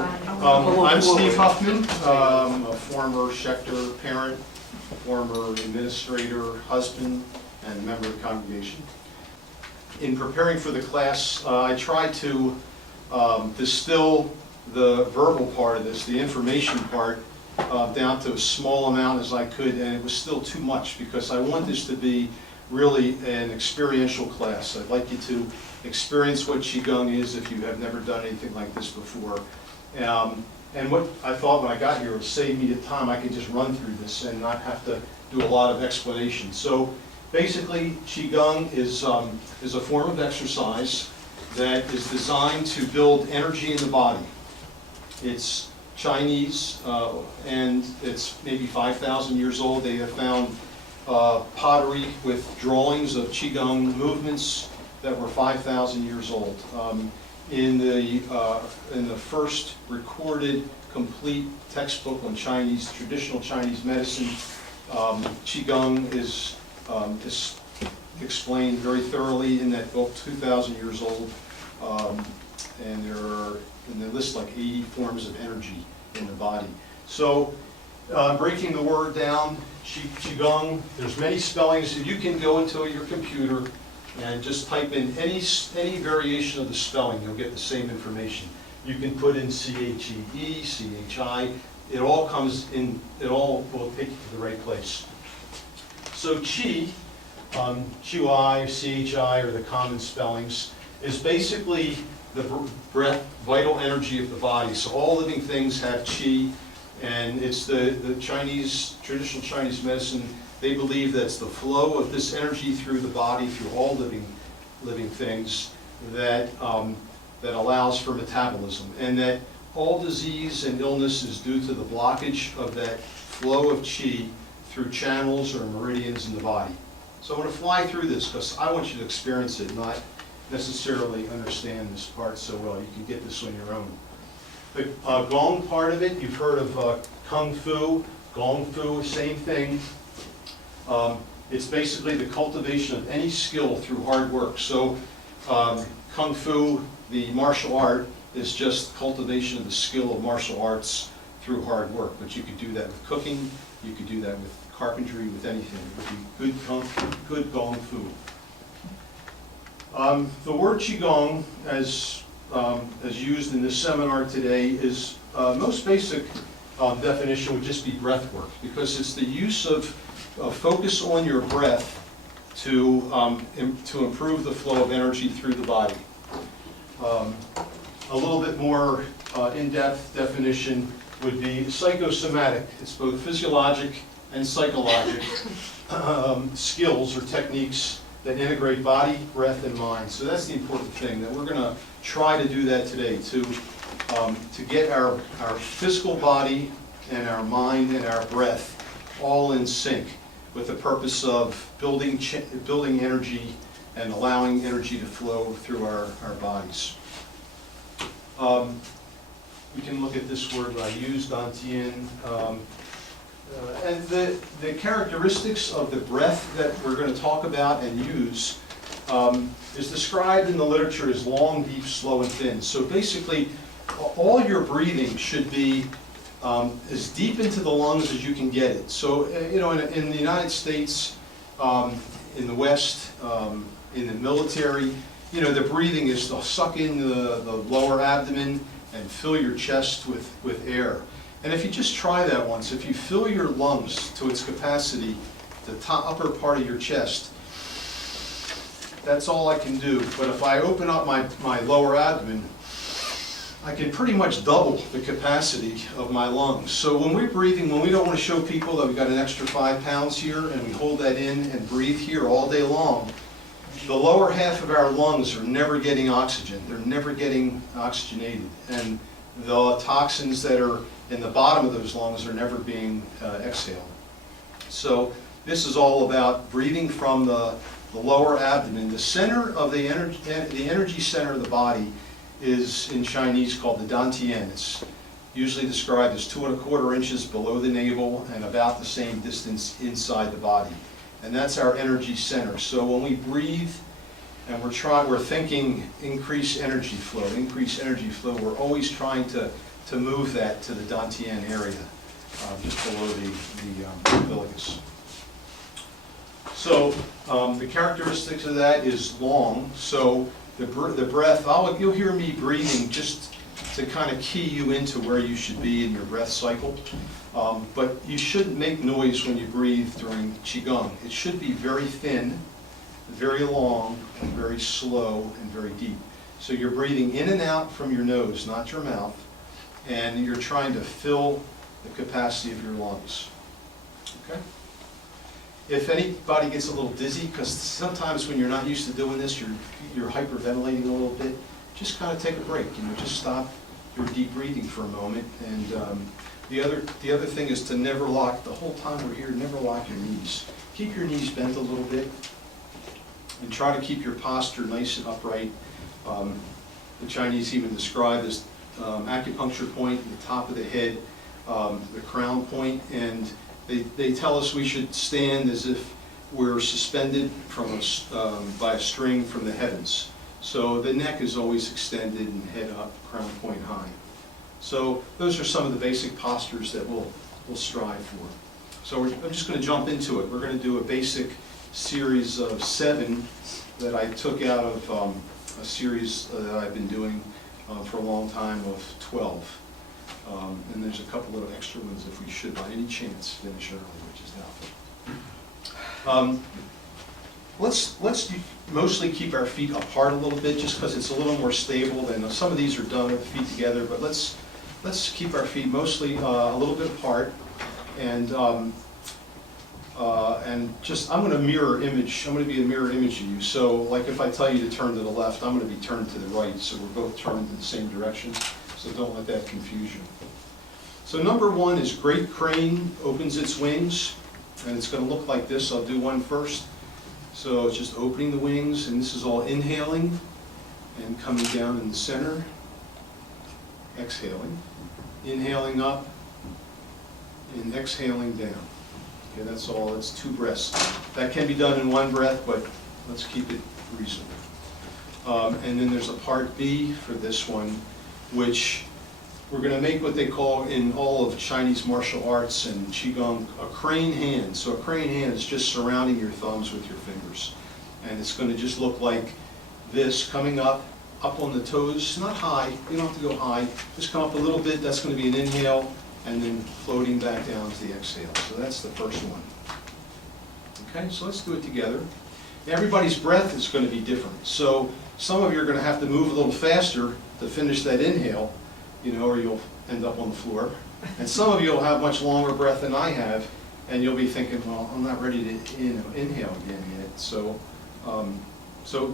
I'm Steve Hoffman, a former Schechter parent, former administrator, husband, and member of the congregation. In preparing for the class, I tried to distill the verbal part of this, the information part, down to a small amount as I could, and it was still too much because I want this to be really an experiential class. I'd like you to experience what Qigong is if you have never done anything like this before. And what I thought when I got here would save me the time. I could just run through this and not have to do a lot of explanation. So basically, Qigong is a form of exercise that is designed to build energy in the body. It's Chinese, and it's maybe 5,000 years old. They have found pottery with drawings of Qigong movements that were 5,000 years old. In the first recorded complete textbook on Chinese, traditional Chinese medicine, Qigong is explained very thoroughly in that book, 2,000 years old, and they list like 80 forms of energy in the body. So, breaking the word down, Qigong, there's many spellings. You can go into your computer and just type in any variation of the spelling, you'll get the same information. You can put in C-H-E-E, C-H-I, it all comes in, it all will take you to the right place. So Qi, Q-I, C-H-I are the common spellings, is basically the breath, vital energy of the body. So all living things have Qi, and it's the Chinese, traditional Chinese medicine, they believe that's the flow of this energy through the body, through all living things, that allows for metabolism, and that all disease and illness is due to the blockage of that flow of Qi through channels or meridians in the body. So I'm going to fly through this because I want you to experience it, not necessarily understand this part so well. You can get this on your own. The Gong part of it, you've heard of Kung Fu, Gong Fu, same thing. It's basically the cultivation of any skill through hard work. So Kung Fu, the martial art, is just cultivation of the skill of martial arts through hard work. But you could do that with cooking, you could do that with carpentry, with anything. It would be good Gong Fu. The word Qigong, as used in this seminar today, is most basic definition would just be breath work, because it's the use of focus on your breath to improve the flow of energy through the body. A little bit more in-depth definition would be psychosomatic. It's both physiologic and psychologic skills or techniques that integrate body, breath, and mind. So that's the important thing, that we're going to try to do that today, to get our physical body and our mind and our breath all in sync with the purpose of building energy and allowing energy to flow through our bodies. We can look at this word I used, Dantian. And the characteristics of the breath that we're going to talk about and use is described in the literature as long, deep, slow, and thin. So basically, all your breathing should be as deep into the lungs as you can get it. So, in the United States, in the West, in the military, the breathing is to suck in the lower abdomen and fill your chest with air. And if you just try that once, if you fill your lungs to its capacity, the upper part of your chest, that's all I can do. But if I open up my lower abdomen, I can pretty much double the capacity of my lungs. So when we're breathing, when we don't want to show people that we've got an extra 5 pounds here, and we hold that in and breathe here all day long, the lower half of our lungs are never getting oxygen. They're never getting oxygenated. And the toxins that are in the bottom of those lungs are never being exhaled. So this is all about breathing from the lower abdomen. The center of the energy center of the body is in Chinese called the Dantian. It's usually described as 2¼ inches below the navel and about the same distance inside the body. And that's our energy center. So when we breathe and we're thinking increase energy flow, we're always trying to to move that to the dantian area, just below the umbilicus. So the characteristics of that is long. So the breath, you'll hear me breathing just to kind of key you into where you should be in your breath cycle. But you shouldn't make noise when you breathe during Qigong. It should be very thin, very long, and very slow, and very deep. So you're breathing in and out from your nose, not your mouth, and you're trying to fill the capacity of your lungs. Okay? If anybody gets a little dizzy, because sometimes when you're not used to doing this, you're hyperventilating a little bit, just kind of take a break. Just stop your deep breathing for a moment. And the other thing is to never lock, the whole time we're here, never lock your knees. Keep your knees bent a little bit, and try to keep your posture nice and upright. The Chinese even describe this acupuncture point at the top of the head, the crown point, and they tell us we should stand as if we're suspended from by a string from the heavens. So the neck is always extended and head up, crown point high. So those are some of the basic postures that we'll strive for. So I'm just going to jump into it. We're going to do a basic series of 7 that I took out of a series that I've been doing for a long time of 12. And there's a couple of extra ones if we should, by any chance, finish early, which is doubtful. Let's mostly keep our feet apart a little bit, just because it's a little more stable than some of these are done with the feet together. But let's keep our feet mostly a little bit apart, and just I'm going to mirror image. I'm going to be a mirror image of you. So, like if I tell you to turn to the left, I'm going to be turned to the right. So we're both turned in the same direction. So don't let that confuse you. So number 1 is great crane opens its wings, and it's going to look like this. I'll do one first. So it's just opening the wings, and this is all inhaling and coming down in the center. Exhaling. Inhaling up and exhaling down. Okay, that's all. That's 2 breaths. That can be done in 1 breath, but let's keep it reasonable. And then there's a part B for this one, which we're going to make what they call in all of Chinese martial arts and Qigong a crane hand. So a crane hand is just surrounding your thumbs with your fingers. And it's going to just look like this, coming up on the toes, not high, you don't have to go high, just come up a little bit. That's going to be an inhale, and then floating back down to the exhale. So that's the first one. Okay, so let's do it together. Everybody's breath is going to be different. So some of you are going to have to move a little faster to finish that inhale, or you'll end up on the floor. And some of you will have much longer breath than I have, and you'll be thinking, well, I'm not ready to inhale again yet. So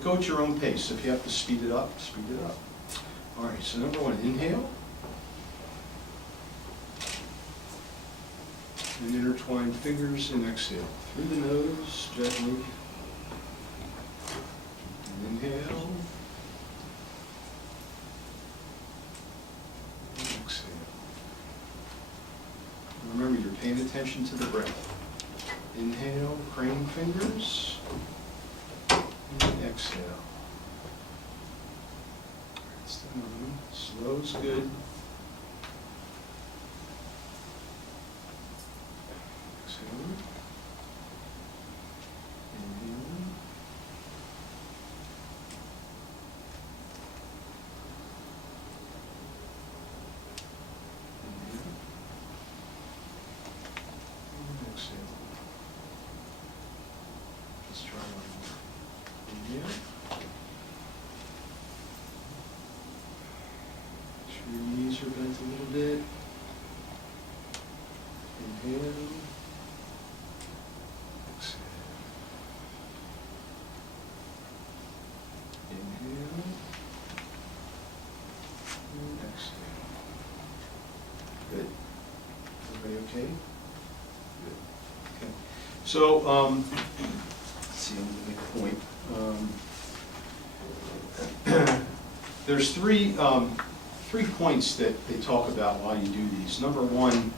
go at your own pace. If you have to speed it up, speed it up. All right, so number 1, inhale. And intertwine fingers and exhale. Through the nose, gently. And inhale. And exhale. And remember, you're paying attention to the breath. Inhale, crane fingers. And exhale. That's the one. Slow's good. Inhale. And exhale. Let's try one more. Inhale. Make sure your knees are bent a little bit. Inhale. Inhale, and exhale. Good. Everybody okay? Good. Okay. So, let's see, I'm going to make a point. There's three points that they talk about while you do these. Number 1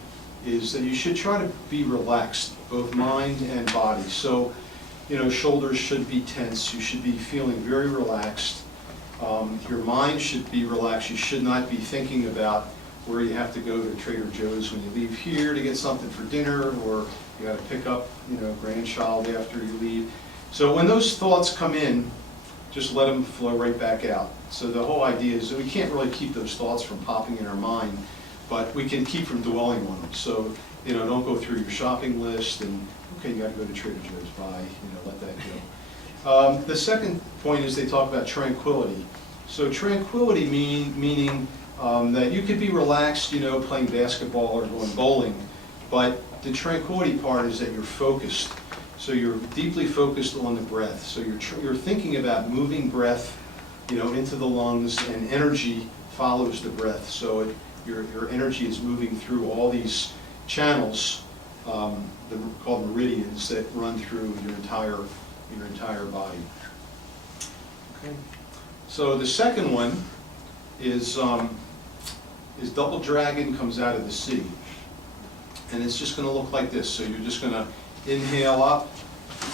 is that you should try to be relaxed, both mind and body. So, shoulders should be tense. You should be feeling very relaxed. Your mind should be relaxed. You should not be thinking about where you have to go to Trader Joe's when you leave here to get something for dinner, or you got to pick up, grandchild after you leave. So when those thoughts come in, just let them flow right back out. So the whole idea is that we can't really keep those thoughts from popping in our mind, but we can keep from dwelling on them. So, don't go through your shopping list and, okay, you got to go to Trader Joe's, bye, let that go. The second point is they talk about tranquility. So tranquility meaning that you could be relaxed, playing basketball or going bowling, but the tranquility part is that you're focused. So you're deeply focused on the breath. So you're thinking about moving breath, into the lungs, and energy follows the breath. So your energy is moving through all these channels, called meridians, that run through your entire body. Okay. So the second one is double dragon comes out of the sea, and it's just going to look like this. So you're just going to inhale up,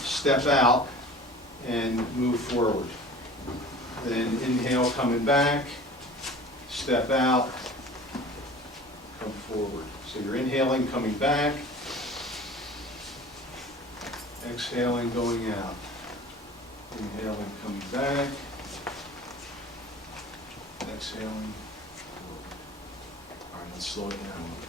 step out, and move forward. Then inhale, coming back, step out, come forward. So you're inhaling, coming back, exhaling, going out. Inhaling, coming back, exhaling, forward. All right, let's slow it down a little bit.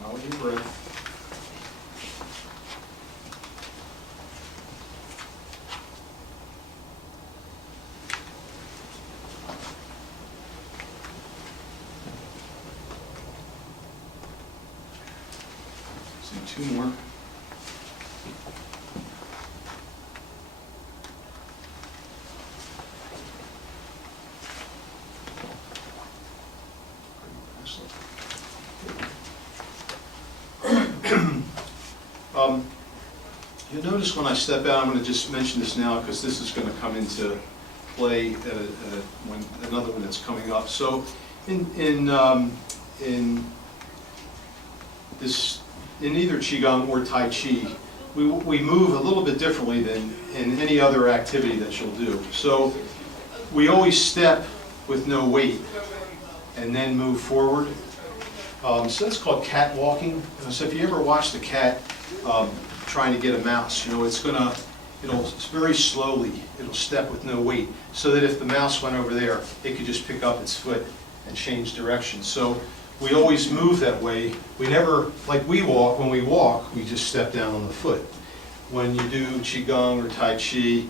Follow your breath. Two more. You'll notice when I step out, I'm going to just mention this now because this is going to come into play when another one that's coming up. So in either Qigong or Tai Chi, we move a little bit differently than in any other activity that you'll do. So we always step with no weight and then move forward. So that's called catwalking. So if you ever watch the cat trying to get a mouse, it'll very slowly, it'll step with no weight, so that if the mouse went over there, it could just pick up its foot and change direction. So we always move that way. We never, when we walk, we just step down on the foot. When you do Qigong or Tai Chi,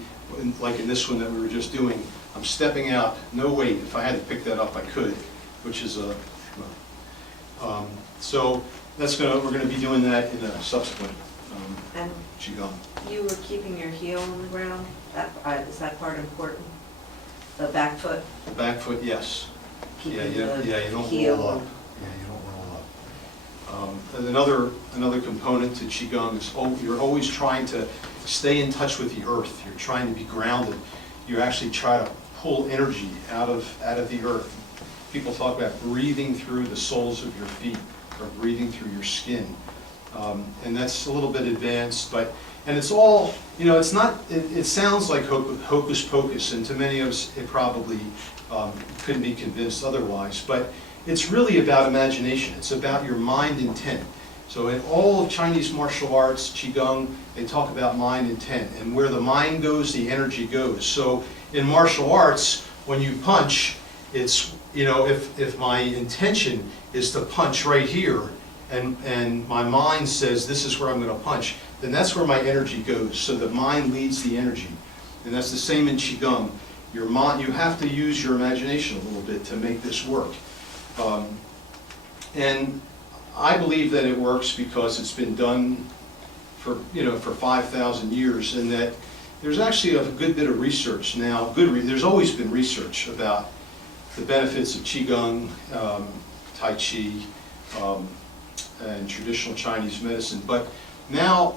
like in this one that we were just doing, I'm stepping out, no weight. If I had to pick that up, I could, which is so we're going to be doing that in a subsequent Qigong. You were keeping your heel on the ground. Is that part important? The back foot? The back foot, yes. You don't roll up. Yeah, you don't roll up. And another component to Qigong is you're always trying to stay in touch with the earth. You're trying to be grounded. You actually try to pull energy out of the earth. People talk about breathing through the soles of your feet or breathing through your skin. And that's a little bit advanced, and it's all, it's not, it sounds like hocus pocus, and to many of us it probably couldn't be convinced otherwise, but it's really about imagination. It's about your mind intent. So in all of Chinese martial arts, Qigong, they talk about mind intent, and where the mind goes, the energy goes. So in martial arts, when you punch, it's, if my intention is to punch right here, and my mind says this is where I'm going to punch, then that's where my energy goes. So the mind leads the energy. And that's the same in Qigong. You have to use your imagination a little bit to make this work. And I believe that it works because it's been done for 5,000 years, and that there's actually a good bit of research now. There's always been research about the benefits of Qigong, Tai Chi, and traditional Chinese medicine. But now,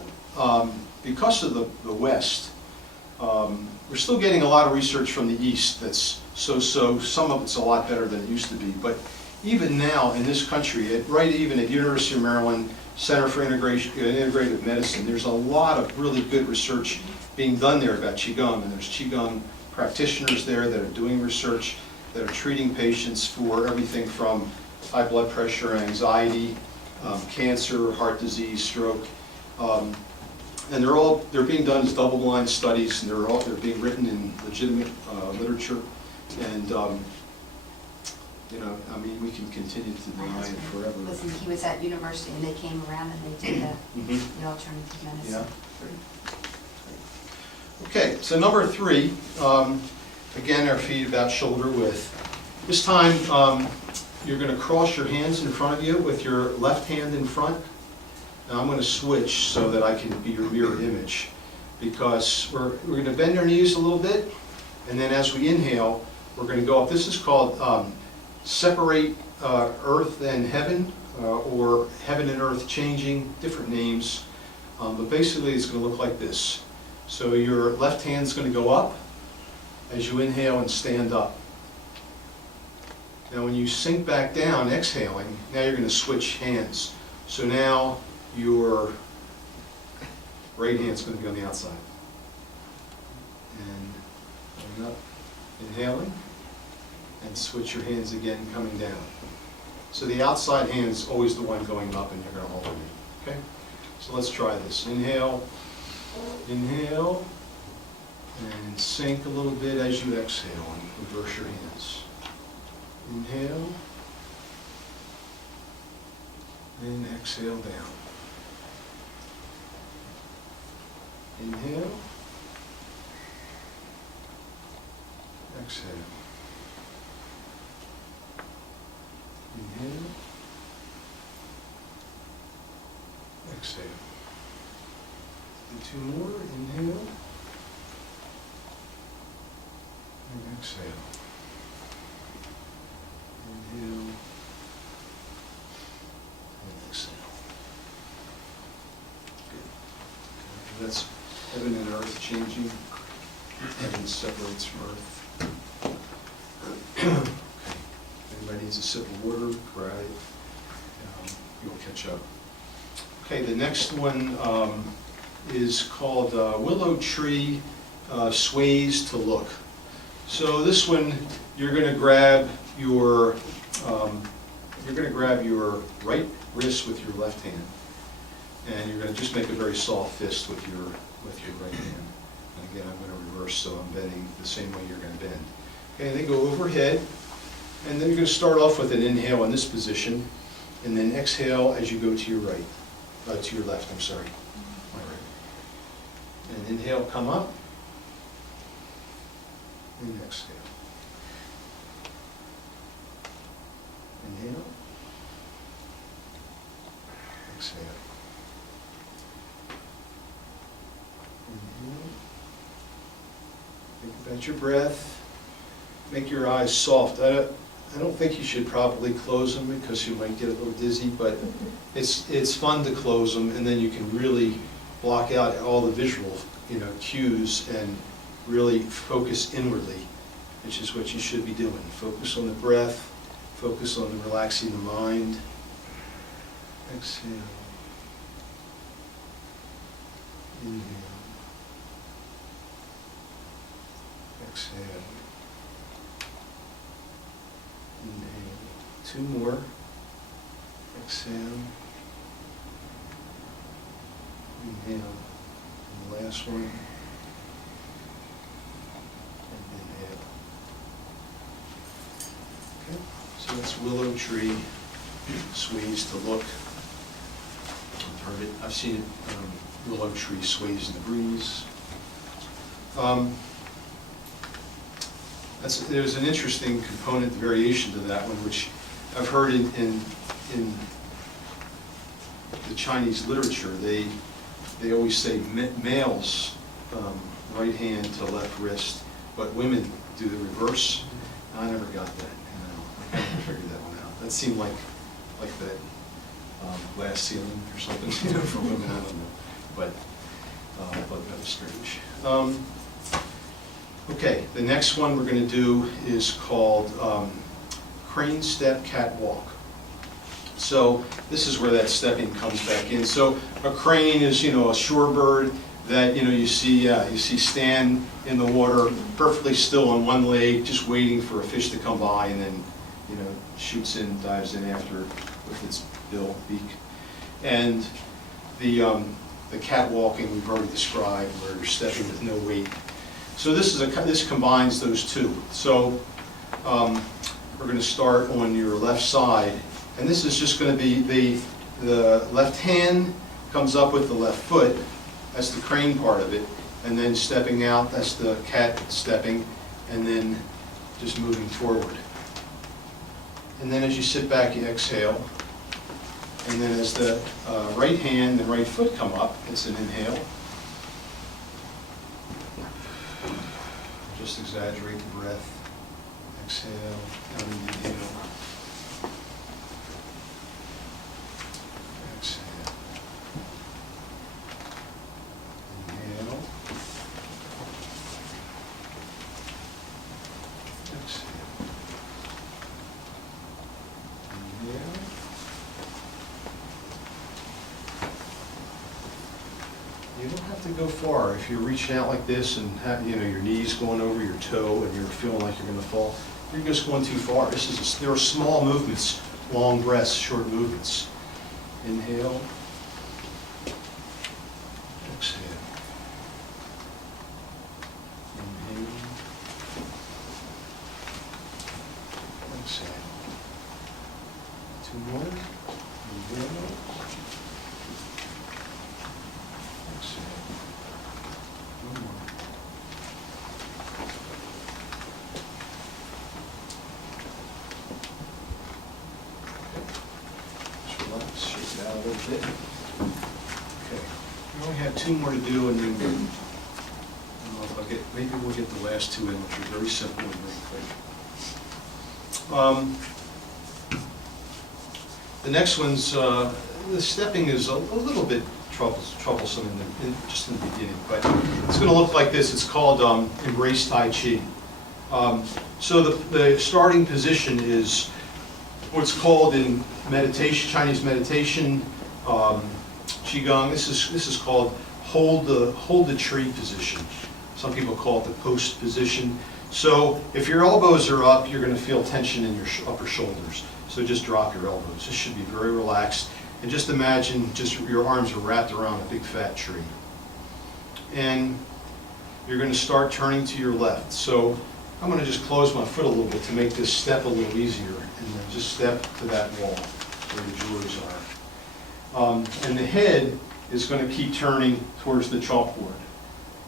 because of the West, we're still getting a lot of research from the East that's so-so. Some of it's a lot better than it used to be. But even now in this country, even at University of Maryland Center for Integrative Medicine, there's a lot of really good research being done there about Qigong, and there's Qigong practitioners there that are doing research, that are treating patients for everything from high blood pressure, anxiety, cancer, heart disease, stroke. And they're being done as double-blind studies, and they're being written in legitimate literature. And you know, I mean, we can continue to deny it forever. He was at university and they came around and they did the alternative medicine. Yeah. Okay, so number 3, again, our feet about shoulder width. This time, you're going to cross your hands in front of you with your left hand in front. Now I'm going to switch so that I can be your mirror image, because we're going to bend our knees a little bit, and then as we inhale, we're going to go up. This is called separate earth and heaven, or heaven and earth changing, different names. But basically it's going to look like this. So your left hand's going to go up as you inhale and stand up. Now when you sink back down, exhaling, now you're going to switch hands. So now your right hand's going to be on the outside. And going up, inhaling, and switch your hands again, coming down. So the outside hand's always the one going up, and you're going to alternate. Okay? So let's try this. Inhale, inhale, and sink a little bit as you exhale, and reverse your hands. Inhale, and exhale down. Inhale, exhale. Inhale, exhale. And 2 more. Inhale, and exhale. Inhale, and exhale. Good. That's heaven and earth changing. Heaven separates from earth. Okay. Anybody needs a sip of water, grab it. You'll catch up. Okay, the next one is called Willow Tree Sways to Look. So this one, you're going to grab your right wrist with your left hand, and you're going to just make a very soft fist with your right hand. And again, I'm going to reverse, so I'm bending the same way you're going to bend. Okay, they go overhead, and then you're going to start off with an inhale in this position, and then exhale as you go to your right, to your left. I'm sorry, my right. And inhale, come up, and exhale. Inhale, exhale. Inhale. Think about your breath. Make your eyes soft. I don't think you should probably close them because you might get a little dizzy, but it's fun to close them, and then you can really block out all the visual, cues and really focus inwardly, which is what you should be doing. Focus on the breath. Focus on relaxing the mind. Exhale. Inhale. Exhale. Inhale. 2 more. Exhale. Inhale. And the last one. And inhale. Okay. So that's Willow Tree Sways to Look. I've heard it. I've seen it. Willow Tree Sways in the Breeze. There's an interesting component, variation to that one, which I've heard in the Chinese literature. They always say males right hand to left wrist, but women do the reverse. I never got that. I never figured that one out. That seemed like that glass ceiling or something, for women. I don't know, but I thought that was strange. Okay, the next one we're going to do is called crane step catwalk. So this is where that stepping comes back in. So a crane is, a shorebird that, you see stand in the water perfectly still on one leg, just waiting for a fish to come by, and then, shoots in, dives in after with its beak. And the catwalking we've already described, where you're stepping with no weight. So this combines those two. So we're going to start on your left side, and this is just going to be the left hand comes up with the left foot. That's the crane part of it, and then stepping out, that's the cat stepping, and then just moving forward. And then as you sit back, you exhale. And then as the right hand and right foot come up, it's an inhale. Just exaggerate the breath. Exhale, and inhale. Exhale. Inhale. Exhale. Inhale. You don't have to go far. If you're reaching out like this and have, your knees going over your toe and you're feeling like you're going to fall, you're just going too far. There are small movements, long breaths, short movements. Inhale. Exhale. Inhale. Exhale. Two more. Inhale. Exhale. One more. Just relax, shake it out a little bit. Okay. We only have two more to do, and then I don't know if maybe we'll get the last two in, which are very simple and very quick. The next one's, the stepping is a little bit troublesome just in the beginning, but it's going to look like this. It's called Embrace Tai Chi. So the starting position is what's called in meditation, Chinese meditation, Qigong. This is called hold the tree position. Some people call it the post position. So if your elbows are up, you're going to feel tension in your upper shoulders. So just drop your elbows. This should be very relaxed. And just imagine your arms are wrapped around a big fat tree. And you're going to start turning to your left. So I'm going to just close my foot a little bit to make this step a little easier. And then just step to that wall where the drawers are. And the head is going to keep turning towards the chalkboard.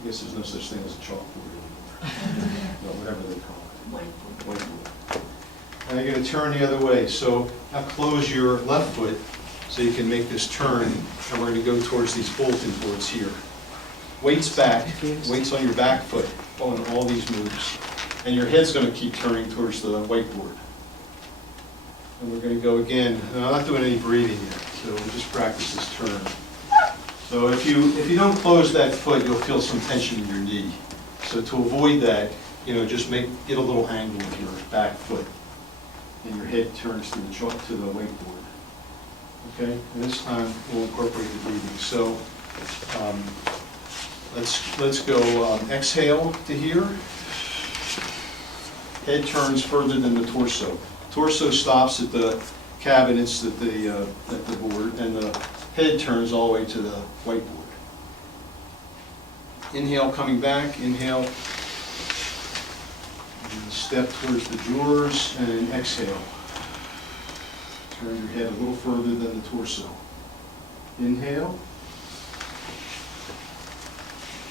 I guess there's no such thing as a chalkboard anymore. No, whatever they call it. Whiteboard. And you're going to turn the other way. So now close your left foot so you can make this turn. And we're going to go towards these bulletin boards here. Weights back, weights on your back foot, on all these moves. And your head's going to keep turning towards the whiteboard. And we're going to go again. And I'm not doing any breathing yet, so we'll just practice this turn. So if you don't close that foot, you'll feel some tension in your knee. So to avoid that, just get a little angle with your back foot, and your head turns to the whiteboard. Okay, and this time we'll incorporate the breathing. So let's go exhale to here. Head turns further than the torso. Torso stops at the cabinets at the board, and the head turns all the way to the whiteboard. Inhale, coming back. Inhale. And step towards the drawers, and exhale. Turn your head a little further than the torso. Inhale.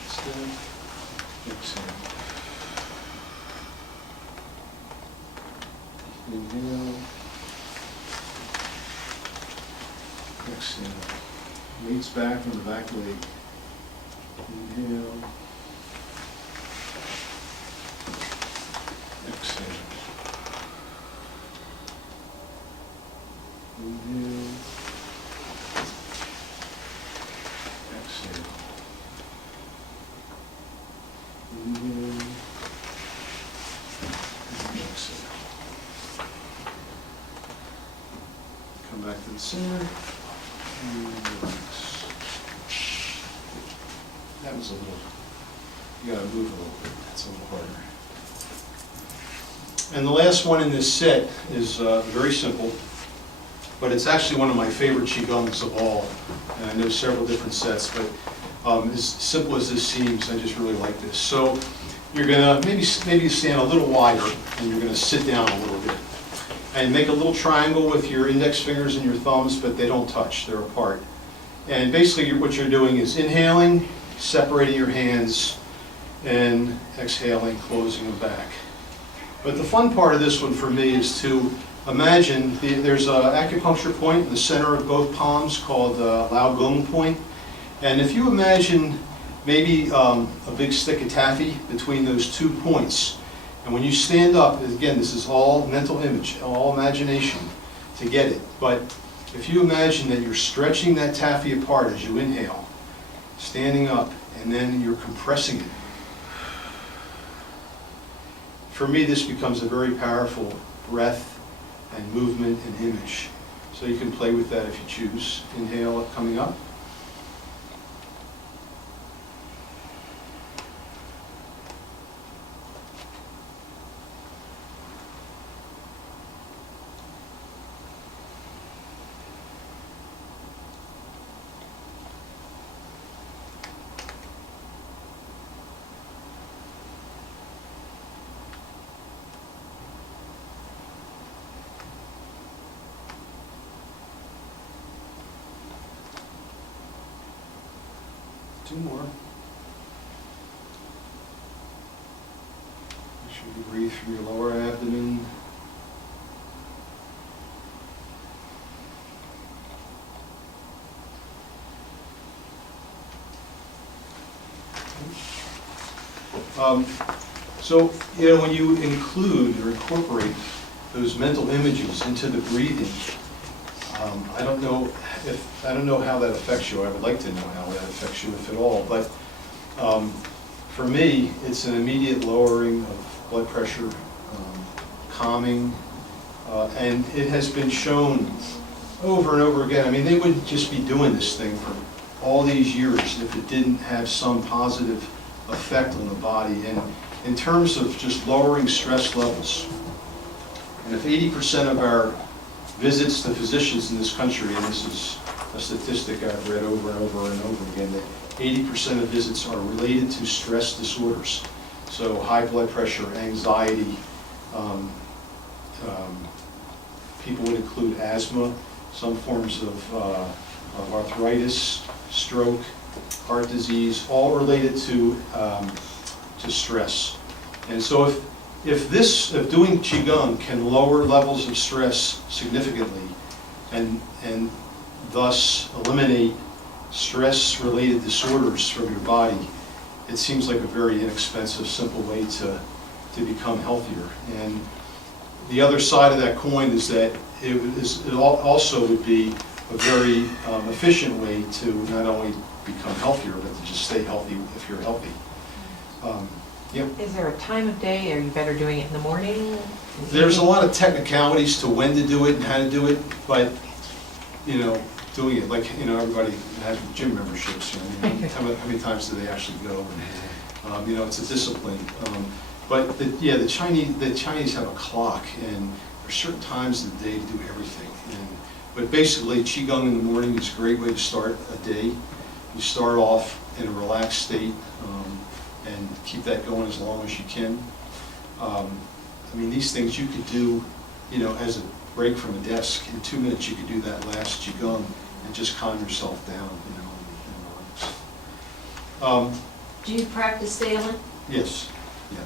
Step. Exhale. Inhale. Exhale. Weights back from the back leg. Inhale. Exhale. Inhale. Exhale. Inhale. And exhale. center. That was a little, you gotta move a little bit, that's a little harder. And the last one in this set is very simple, but it's actually one of my favorite Qigongs of all. And I know several different sets, but as simple as this seems, I just really like this. So you're gonna maybe stand a little wider, and you're gonna sit down a little bit. And make a little triangle with your index fingers and your thumbs, but they don't touch, they're apart. And basically what you're doing is inhaling, separating your hands, and exhaling, closing them back. But the fun part of this one for me is to imagine, there's an acupuncture point in the center of both palms called the Lao Gong point. And if you imagine maybe a big stick of taffy between those 2 points, and when you stand up, again, this is all mental image, all imagination to get it. But if you imagine that you're stretching that taffy apart as you inhale, standing up, and then you're compressing it. For me, this becomes a very powerful breath and movement and image. So you can play with that if you choose. Inhale, coming up. Two more. Make sure you breathe from your lower abdomen. So, you know, when you include or incorporate those mental images into the breathing, I don't know how that affects you. I would like to know how that affects you, if at all. But for me, it's an immediate lowering of blood pressure, calming, and it has been shown over and over again. I mean, they wouldn't just be doing this thing for all these years if it didn't have some positive effect on the body. And in terms of just lowering stress levels, and if 80% of our visits to physicians in this country, and this is a statistic I've read over and over and over again, that 80% of visits are related to stress disorders. So high blood pressure, anxiety, people would include asthma, some forms of arthritis, stroke, heart disease, all related to stress. And so if doing Qigong can lower levels of stress significantly and thus eliminate stress-related disorders from your body, it seems like a very inexpensive, simple way to become healthier. And the other side of that coin is that it also would be a very efficient way to not only become healthier, but to just stay healthy if you're healthy. Yep. Is there a time of day? Are you better doing it in the morning? There's a lot of technicalities to when to do it and how to do it, but, you know, doing it, like, you know, everybody has gym memberships, you know, how many times do they actually go? And, you know, it's a discipline. But, the Chinese have a clock, and there's certain times of the day to do everything. But basically, Qigong in the morning is a great way to start a day. You start off in a relaxed state, and keep that going as long as you can. I mean, these things you could do, you know, as a break from a desk. In 2 minutes, you could do that last Qigong and just calm yourself down, you know, and relax. Do you practice sailing? Yes, yeah.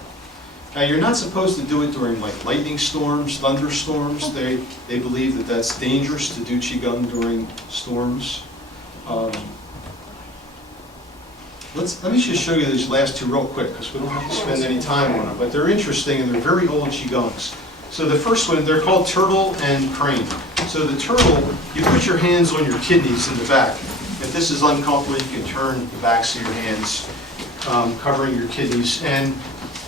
Now, you're not supposed to do it during like lightning storms, thunderstorms. They believe that that's dangerous to do Qigong during storms. Let me just show you these last two real quick, because we don't have to spend any time on them, but they're interesting and they're very old Qigongs. So the first one, they're called turtle and crane. So the turtle, you put your hands on your kidneys in the back. If this is uncomfortable, you can turn the backs of your hands, covering your kidneys. And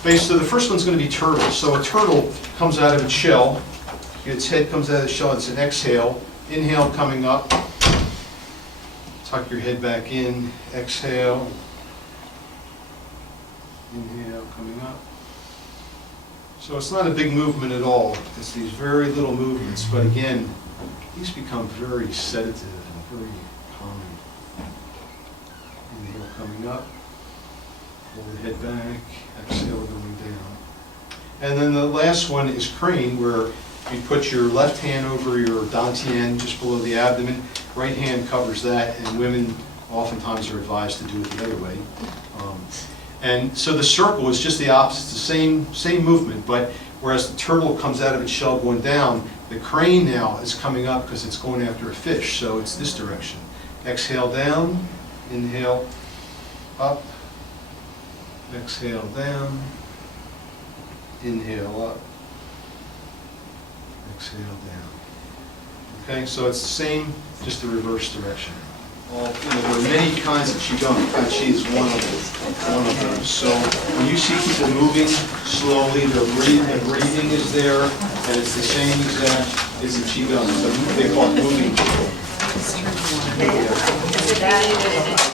basically, the first one's going to be turtle. So a turtle comes out of its shell. Its head comes out of the shell. It's an exhale. Inhale coming up. Tuck your head back in. Exhale. Inhale coming up. So it's not a big movement at all. It's these very little movements, but again, these become very sedative and very calming. Inhale coming up. Pull the head back. Exhale going down. And then the last one is crane, where you put your left hand over your dantian just below the abdomen. Right hand covers that, and women oftentimes are advised to do it the other way. And so the circle is just the opposite. It's the same movement, but whereas the turtle comes out of its shell going down, the crane now is coming up because it's going after a fish, so it's this direction. Exhale down, inhale up, exhale down, inhale up, exhale down. Okay, so it's the same, just the reverse direction. There are many kinds of Qigong. Tai Chi is one of those. So when you see people moving slowly, their breathing is there, and it's the same exact, it's a Qigong. So they call it moving Qigong. Is it that?